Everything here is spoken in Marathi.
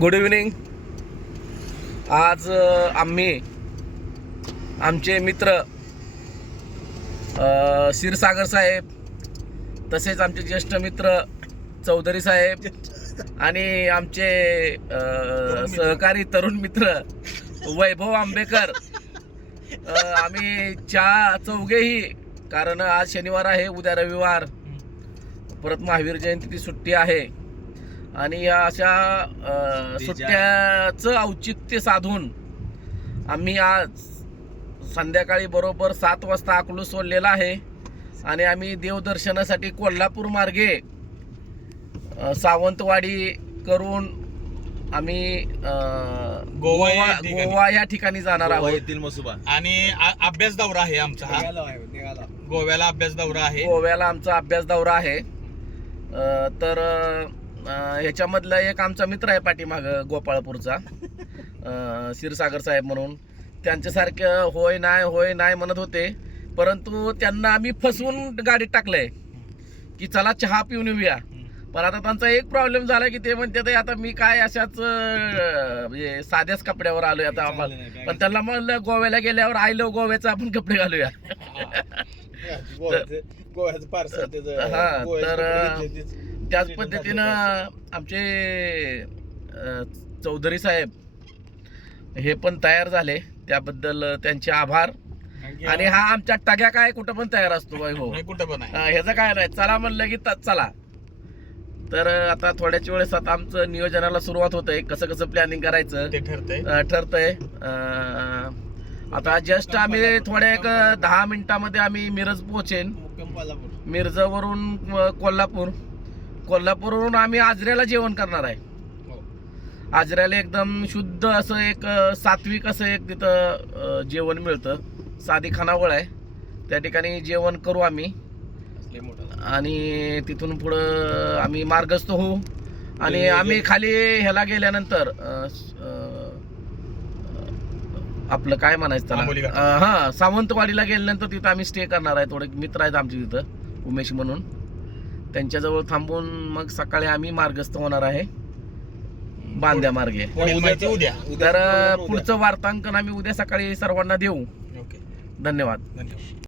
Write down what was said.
Good evening. आज आम्ही आमचे मित्र क्षीरसागर साहेब, तसेच आमचे ज्येष्ठ मित्र चौधरी साहेब आणि आमचे सहकारी तरुण मित्र वैभव आंबेकर, आम्ही चौघेही, कारण आज शनिवार आहे, उद्या रविवार, परत महावीर जयंतीची सुट्टी आहे आणि या अशा सुट्ट्याचं औचित्य साधून आम्ही आज संध्याकाळी बरोबर 7 वाजता अकलूज सोडलेला आहे आणि आम्ही देवदर्शनासाठी कोल्हापूर मार्गे सावंतवाडी करून आम्ही गोवा या ठिकाणी जाणार आहोत. आणि अभ्यास दौरा आहे आमचा हा. गोव्याला अभ्यास दौरा आहे. गोव्याला आमचा अभ्यास दौरा आहे. तर ह्याच्यामधला एक आमचा मित्र आहे पाठीमाग गोपाळपूरचा, क्षीरसागर साहेब म्हणून. त्यांच्यासारखं होय नाही म्हणत होते, परंतु त्यांना आम्ही फसवून गाडीत टाकलंय की चला चहा पिऊन येऊया. पण आता त्यांचा एक प्रॉब्लेम झाला की ते म्हणते आता मी काय अशाच म्हणजे साध्याच कपड्यावर आलोय आता आम्हाला. पण त्यांना म्हणलं गोव्याला गेल्यावर आयलो गोव्याचं आपण कपडे घालूया. हा, तर त्याच पद्धतीनं आमचे चौधरी साहेब हे पण तयार झाले, त्याबद्दल त्यांचे आभार. आणि हा आमच्या टग्या काय कुठं पण तयार असतो वैभव, कुठं पण ह्याचं काय नाही, चला म्हणलं की चला. तर आता थोड्याच वेळेस आता आमचं नियोजनाला सुरुवात होत आहे, कसं कसं प्लॅनिंग करायचं ते ठरतंय. आता जस्ट आम्ही थोड्या एक 10 मिनिटामध्ये आम्ही मिरज पोहोचेन. मिरजवरून कोल्हापूरवरून आम्ही आजऱ्याला जेवण करणार आहे. आजऱ्याला एकदम शुद्ध असं एक सात्विक असं एक तिथं जेवण मिळतं, साधी खानावळ आहे, त्या ठिकाणी जेवण करू आम्ही आणि तिथून पुढं आम्ही मार्गस्थ होऊ. आणि आम्ही खाली ह्याला गेल्यानंतर आपलं काय म्हणायचं त्याला, सावंतवाडीला गेल्यानंतर तिथं आम्ही स्टे करणार आहे. थोडे मित्र आहेत आमचे तिथं, उमेश म्हणून, त्यांच्याजवळ थांबून मग सकाळी आम्ही मार्गस्थ होणार आहे बांद्या मार्गे. तर पुढचं वार्तांकन आम्ही उद्या सकाळी सर्वांना देऊ. धन्यवाद.